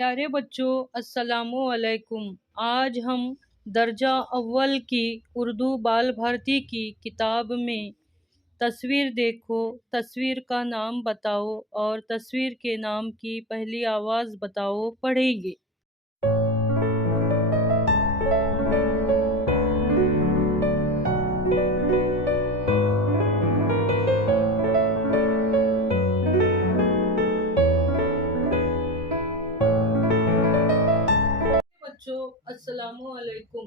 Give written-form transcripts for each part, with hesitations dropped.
प्यारे बच्चों, अस्सलामु अलैकुम। आज हम दर्जा अव्वल की उर्दू बाल भारती की किताब में तस्वीर देखो, तस्वीर का नाम बताओ और तस्वीर के नाम की पहली आवाज़ बताओ पढ़ेंगे। बच्चों, अस्सलामु अलैकुम।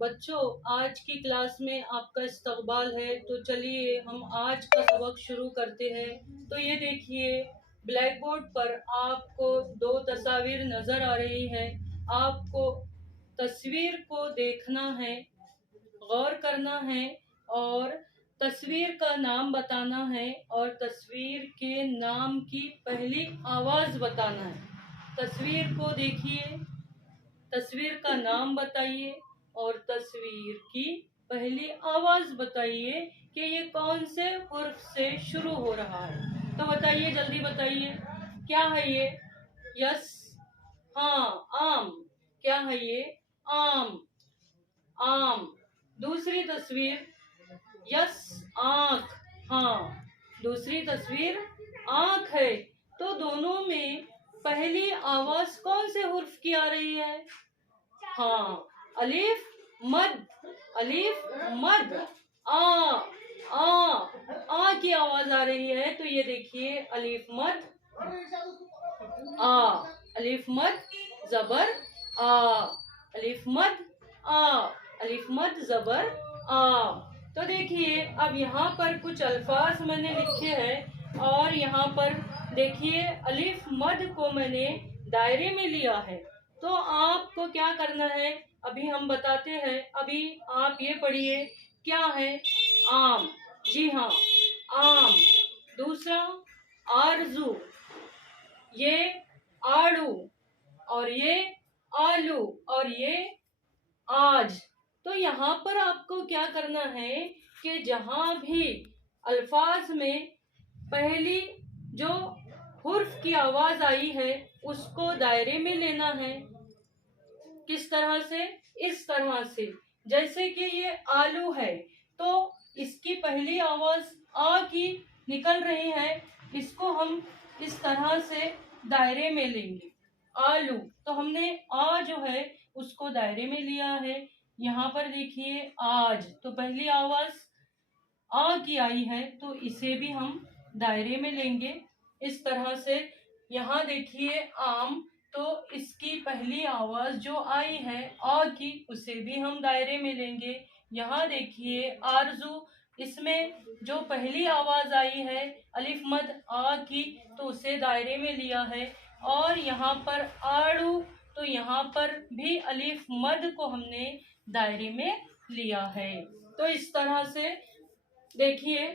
बच्चों, आज की क्लास में आपका इस्तकबाल है। तो चलिए हम आज का सबक शुरू करते हैं। तो ये देखिए, ब्लैक बोर्ड पर आपको दो तस्वीर नज़र आ रही है। आपको तस्वीर को देखना है, गौर करना है और तस्वीर का नाम बताना है और तस्वीर के नाम की पहली आवाज़ बताना है। तस्वीर को देखिए, तस्वीर का नाम बताइए और तस्वीर की पहली आवाज बताइए कि ये कौन से हुर्फ से शुरू हो रहा है। तो बताइए, जल्दी बताइए, क्या है ये? यस, हाँ, आम। क्या है ये? आम, आम। दूसरी तस्वीर, यस, आंख। हाँ, दूसरी तस्वीर आंख है। तो दोनों में पहली आवाज कौन से हुर्फ की आ रही है? हाँ, अलिफ मद, अलिफ मद। आ आ की आवाज आ रही है। तो ये देखिए, अलिफ मद आ, अलिफ मद जबर आ, अलिफ मद आ, अलिफ मद जबर आ। तो देखिए, अब यहाँ पर कुछ अल्फाज मैंने लिखे हैं और यहाँ पर देखिए अलिफ मद को मैंने दायरे में लिया है। तो आपको क्या करना है, अभी हम बताते हैं। अभी आप ये पढ़िए, क्या है? आम। जी हाँ, आम। दूसरा, आरजू। ये आड़ू और ये आलू और ये आज। तो यहाँ पर आपको क्या करना है कि जहां भी अल्फाज में पहली जो हुर्फ की आवाज आई है उसको दायरे में लेना है। किस तरह से? इस तरह से, जैसे कि ये आलू है तो इसकी पहली आवाज आ की निकल रही है। इसको हम इस तरह से दायरे में लेंगे। आलू, तो हमने आ जो है उसको दायरे में लिया है। यहाँ पर देखिए, आज, तो पहली आवाज आ की आई है तो इसे भी हम दायरे में लेंगे इस तरह से। यहाँ देखिए, आम, तो इसकी पहली आवाज जो आई है आ की, उसे भी हम दायरे में लेंगे। यहाँ देखिए, आरजू, इसमें जो पहली आवाज आई है अलिफ मद आ की, तो उसे दायरे में लिया है। और यहाँ पर आड़ू, तो यहाँ पर भी अलिफ मद को हमने दायरे में लिया है। तो इस तरह से देखिए,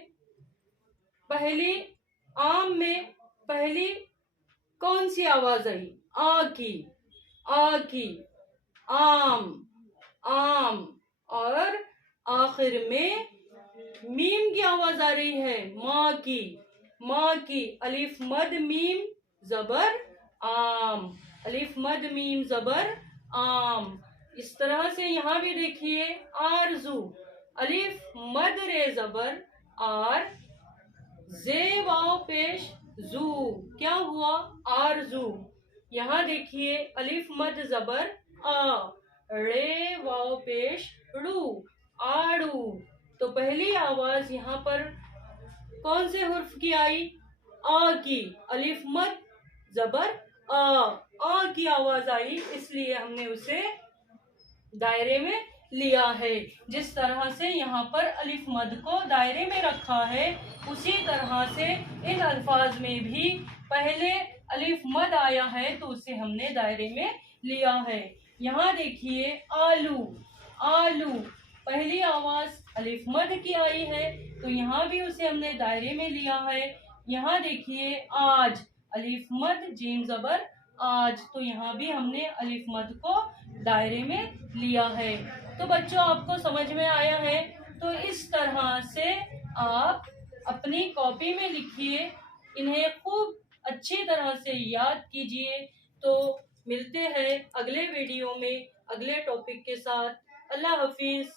पहली आम में पहली कौन सी आवाज आई? आ की, आ की, आम, आम। और आखिर में मीम की आवाज आ रही है, माँ की, माँ की। अलिफ मद मीम जबर आम, अलिफ मद मीम जबर आम। इस तरह से यहाँ भी देखिए, आरजू, अलिफ मद रे जबर आर, जे वाव पेश जू, क्या हुआ? आरजू। यहाँ देखिए, अलिफ मद जबर आ, रे वाव पेश रू, आड़ू। तो पहली आवाज यहाँ पर कौन से हुर्फ की आई? आ की, अलिफ मद जबर आ की आवाज आई, इसलिए हमने उसे दायरे में लिया है। जिस तरह से यहाँ पर अलिफ मद को दायरे में रखा है, उसी तरह से इन अल्फाज में भी पहले अलिफ मद आया है तो उसे हमने दायरे में लिया है। यहाँ देखिए, आलू, आलू, पहली आवाज अलिफ मद की आई है तो यहाँ भी उसे हमने दायरे में लिया है। यहाँ देखिए, आज, अलिफ मद जीम जबर आज, तो यहाँ भी हमने अलिफ मद को दायरे में लिया है। तो बच्चों, आपको समझ में आया है? तो इस तरह से आप अपनी कॉपी में लिखिए, इन्हें खूब अच्छी तरह से याद कीजिए। तो मिलते हैं अगले वीडियो में अगले टॉपिक के साथ। अल्लाह हाफिज।